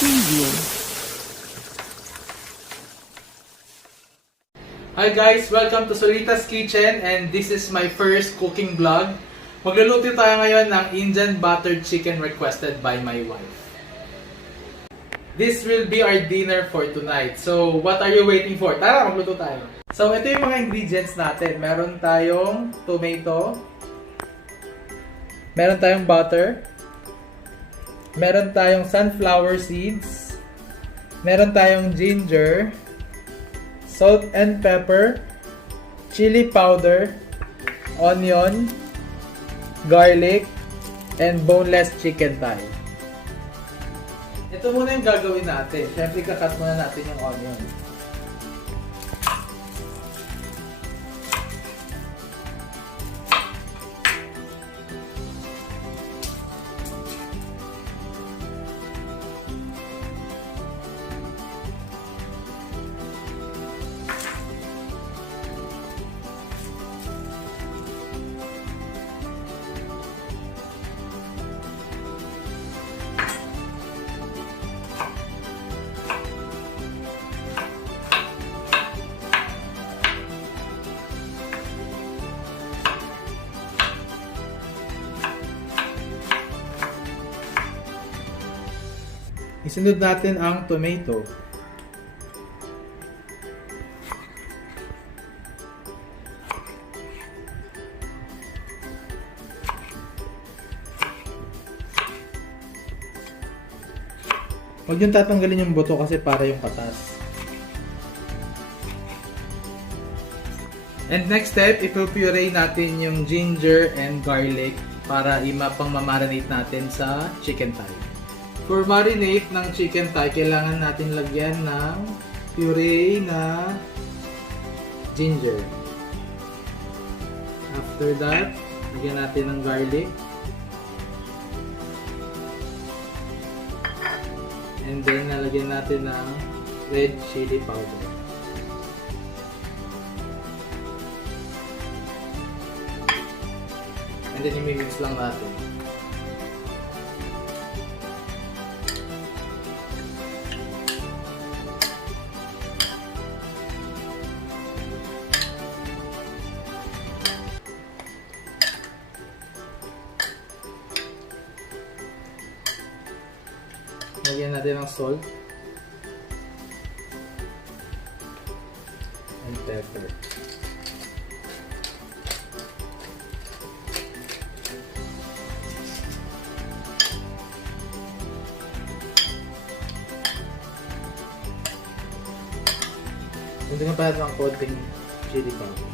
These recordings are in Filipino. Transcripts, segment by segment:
Preview. Hi guys! Welcome to Solita's Kitchen and this is my first cooking vlog. Magluluto tayo ngayon ng Indian buttered chicken requested by my wife. This will be our dinner for tonight. So, what are you waiting for? Tara, magluto tayo. So, ito yung mga ingredients natin. Meron tayong tomato. Meron tayong butter. Meron tayong sunflower seeds. Meron tayong ginger. Salt and pepper. Chili powder. Onion. Garlic. And boneless chicken tayo. Ito muna yung gagawin natin. Siyempre, kakat muna natin yung onion. Isunod natin ang tomato. Huwag yung tatanggalin yung buto kasi para yung katas. And next step, ipupuree natin yung ginger and garlic para pang-marinate natin sa chicken thigh. For marinate ng chicken thigh, kailangan natin lagyan ng puree na ginger. After that, lagyan natin ng garlic. And then, nalagyan natin ng red chili powder. And then, i-mix lang natin. Lagyan natin ng salt and pepper. Hindi nga pa ng konting chili powder.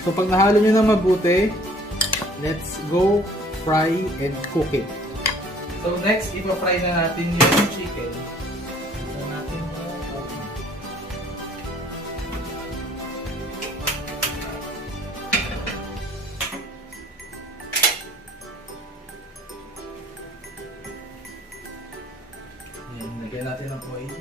So pag nahalo nyo na mabuti, let's go fry and cook it. So next, ipa-fry na natin yung chicken. So natin lagyan natin ng oil.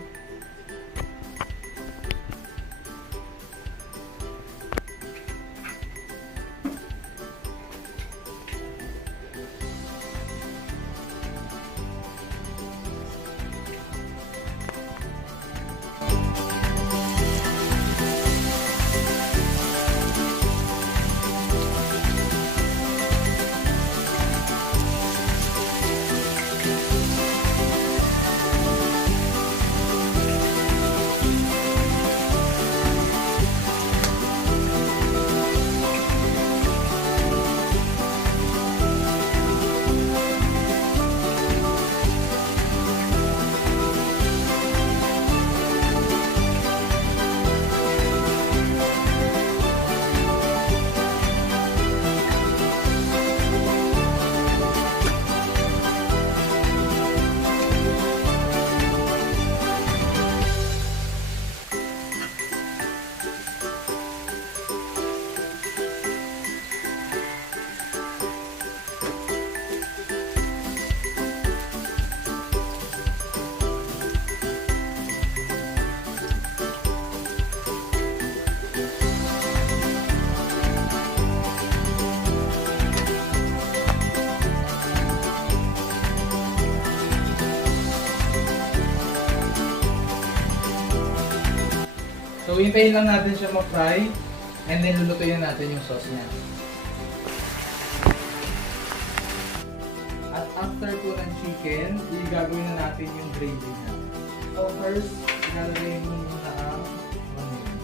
So, hintayin lang natin siya ma-fry and then lulutuin natin yung sauce niya. At after po ng chicken, gagawin na natin yung gravy niya. So, first, ilalagay mo muna ang onion.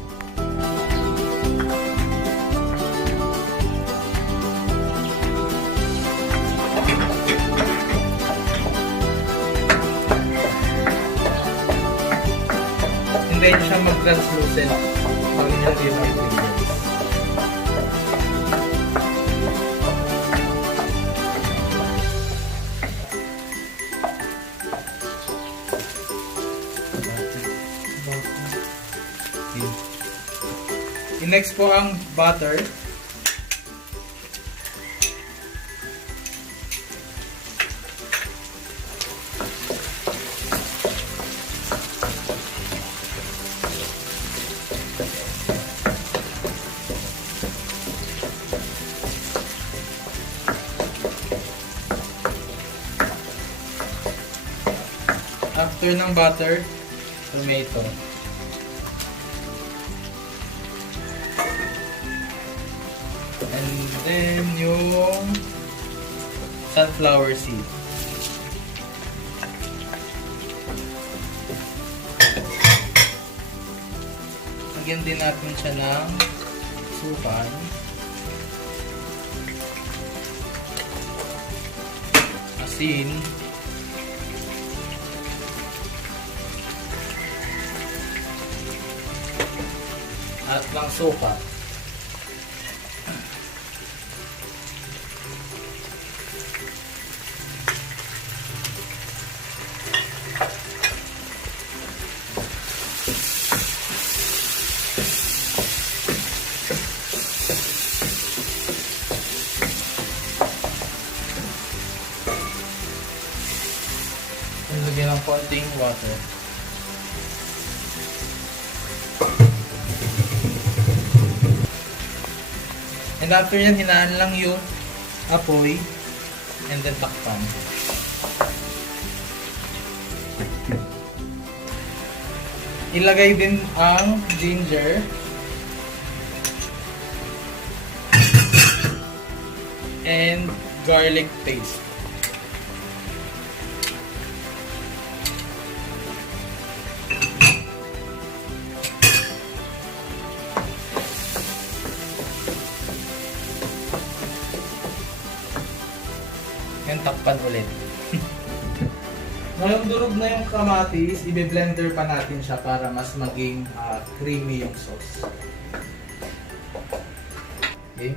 Hintayin siya mag-translucent pag nilagay yung ingredients. Next po ang butter. After ng butter, tomato. And then yung sunflower seed. Lagyan din natin siya ng sukan. Asin. At ng suka. Lagyan ng konting water. And after yan, hinaan lang yung apoy and then takpan. Ilagay din ang ginger and garlic paste. Yan, takpan ulit. Ngayong durog na yung kamatis, i-blender pa natin siya para mas maging creamy yung sauce. Okay?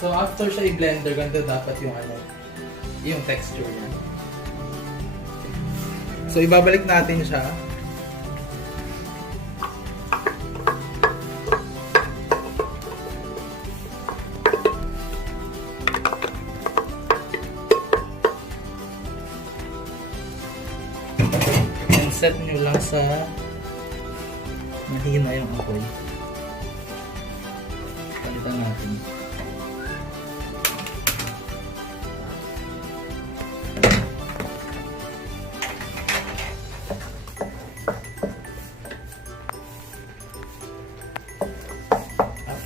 So after siya i-blender, ganda dapat yung yung texture niya. So ibabalik natin siya. And set nyo lang sa mahina yung apoy. Palitan natin.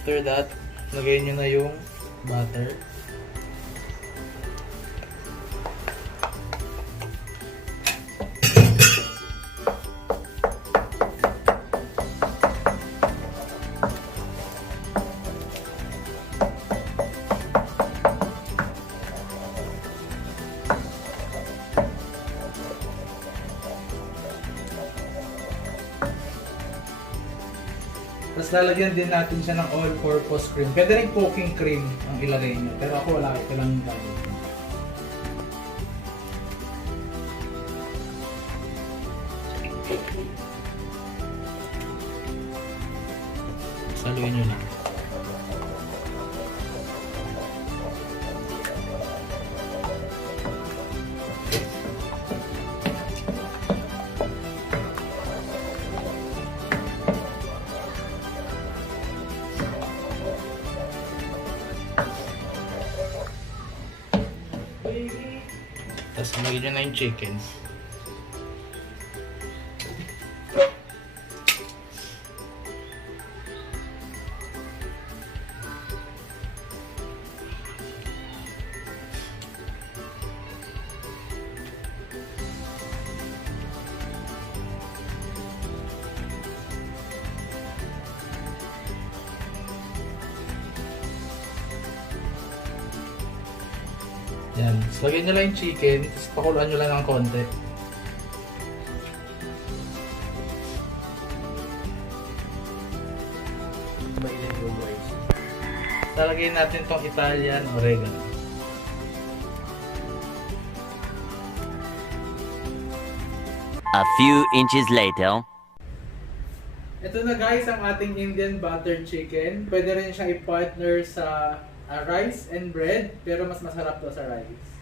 After that, lagay nyo na yung butter. Tapos lalagyan din natin siya ng all-purpose cream. Pwede rin cooking cream ang ilagay niyo. Pero ako wala, ito lang yung gagawin. Saluin nyo lang. Tapos lagyan nyo na yung chicken. Yan. So, lagyan nyo lang yung chicken, tapos pakuluan nyo lang ng konti. Mailin yung rice. Talagyan natin tong Italian oregano. A few inches later. Ito na guys ang ating Indian butter chicken. Pwede rin siyang i-partner sa rice and bread, pero mas masarap to sa rice.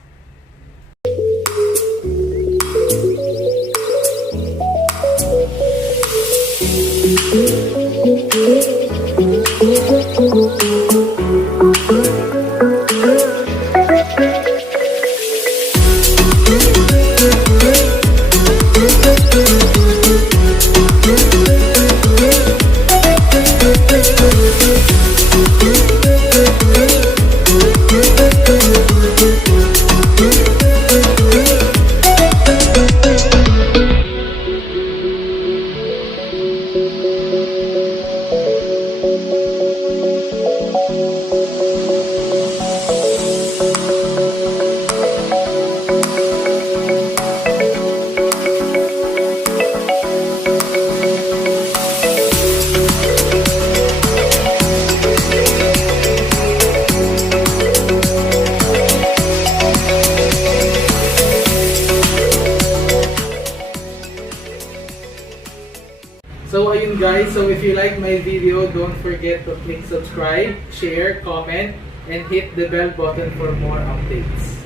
So ayun guys, so if you like my video, don't forget to click subscribe, share, comment, and hit the bell button for more updates.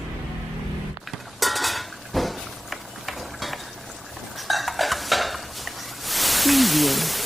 Preview.